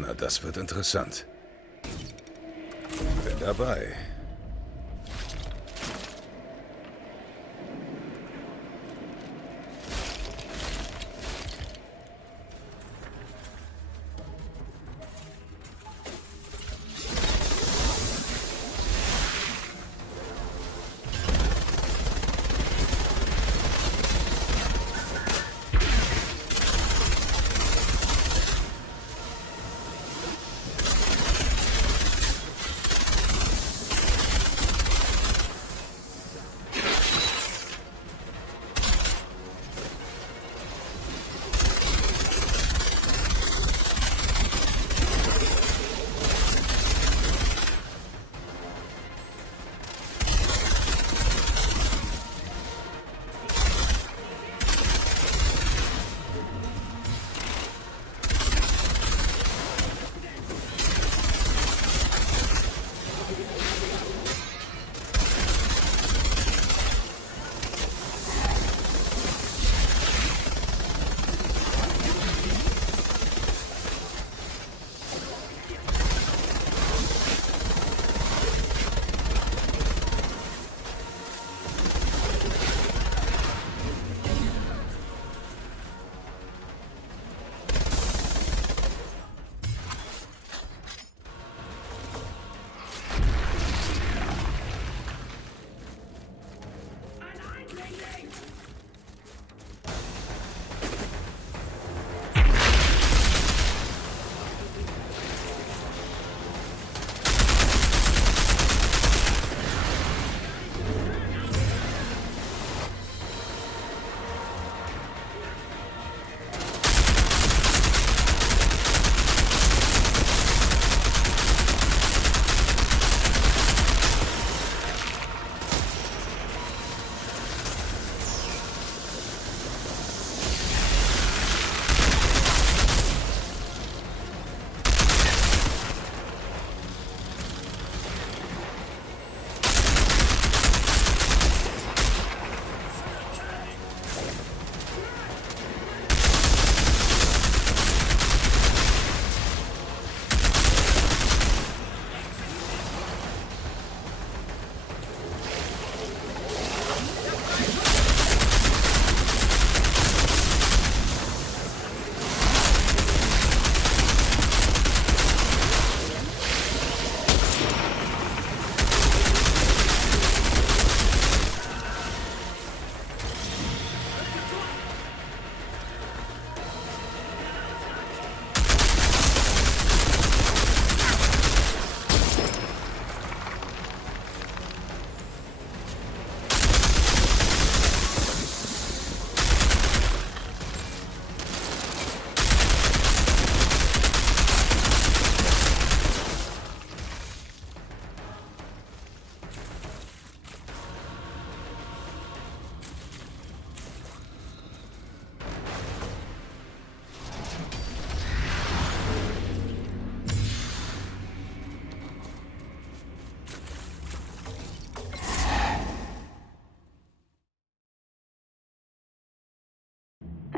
Na, das wird interessant. Bin dabei.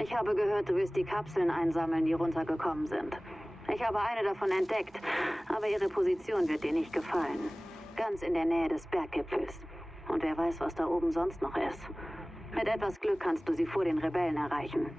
Ich habe gehört, du willst die Kapseln einsammeln, die runtergekommen sind. Ich habe eine davon entdeckt, aber ihre Position wird dir nicht gefallen. Ganz in der Nähe des Berggipfels. Und wer weiß, was da oben sonst noch ist. Mit etwas Glück kannst du sie vor den Rebellen erreichen.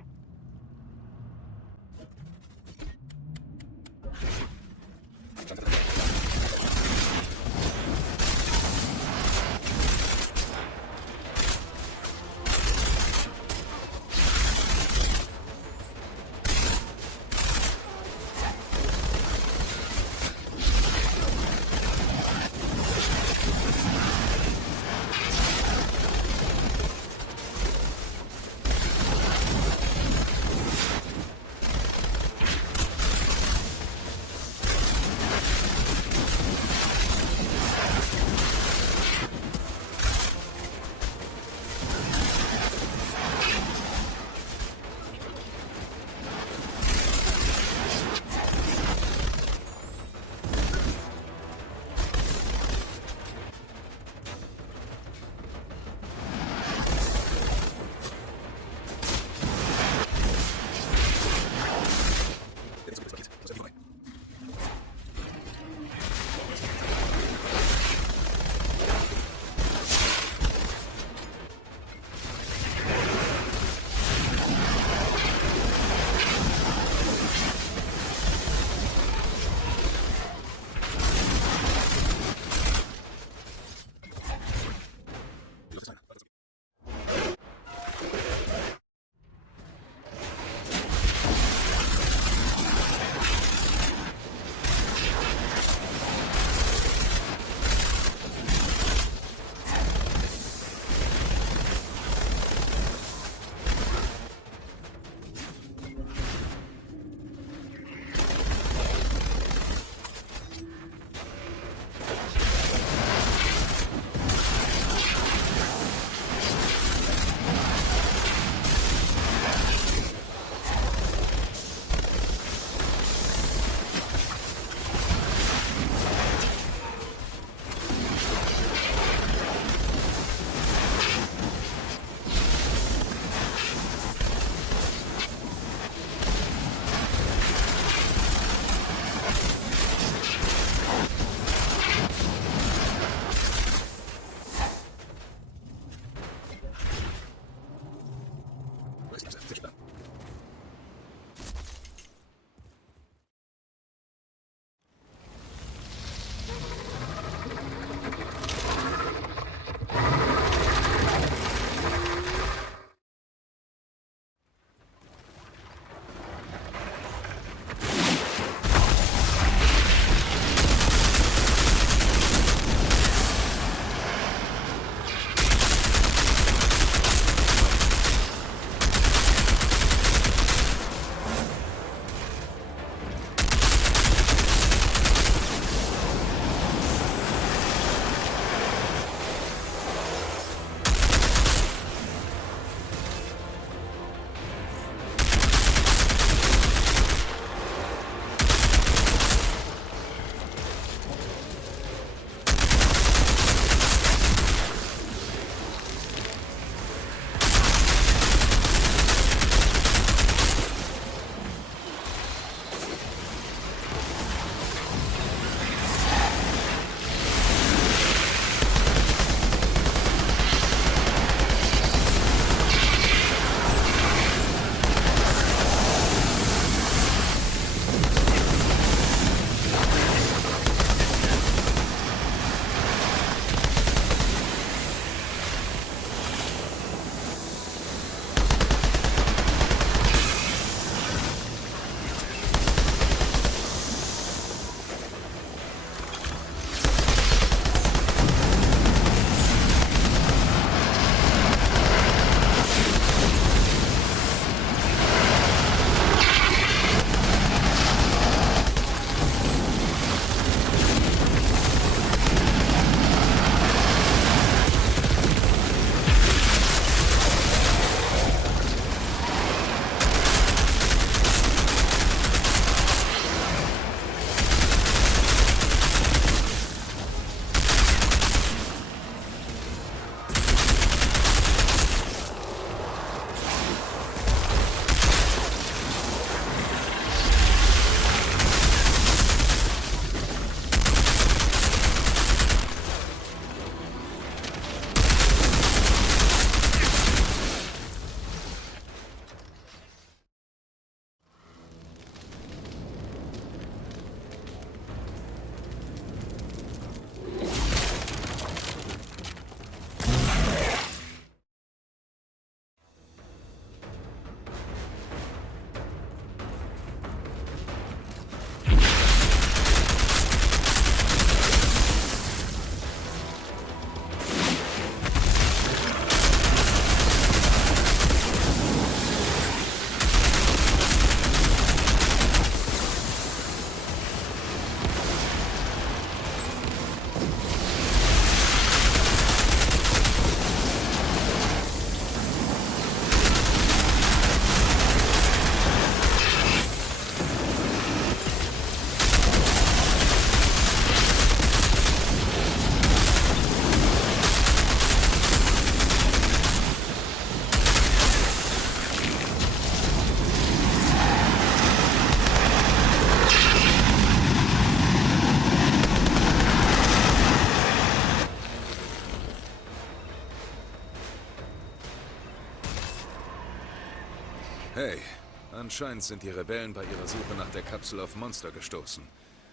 Anscheinend sind die Rebellen bei ihrer Suche nach der Kapsel auf Monster gestoßen.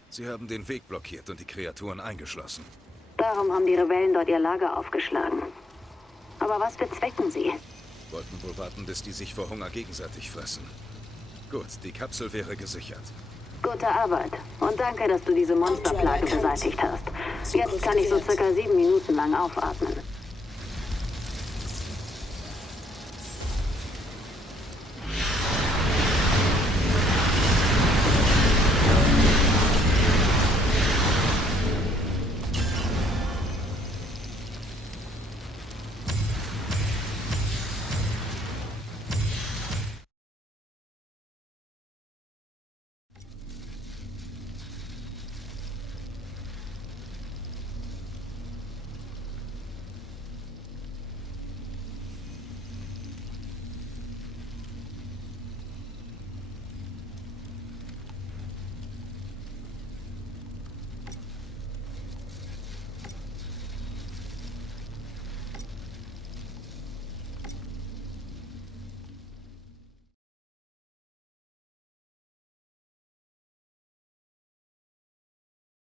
Sie haben den Weg blockiert und die Kreaturen eingeschlossen. Darum haben die Rebellen dort ihr Lager aufgeschlagen. Aber was bezwecken sie? Wollten wohl warten, bis die sich vor Hunger gegenseitig fressen. Gut, die Kapsel wäre gesichert. Gute Arbeit. Und danke, dass du diese Monsterplage beseitigt hast. Jetzt kann ich so circa 7 Minuten lang aufatmen.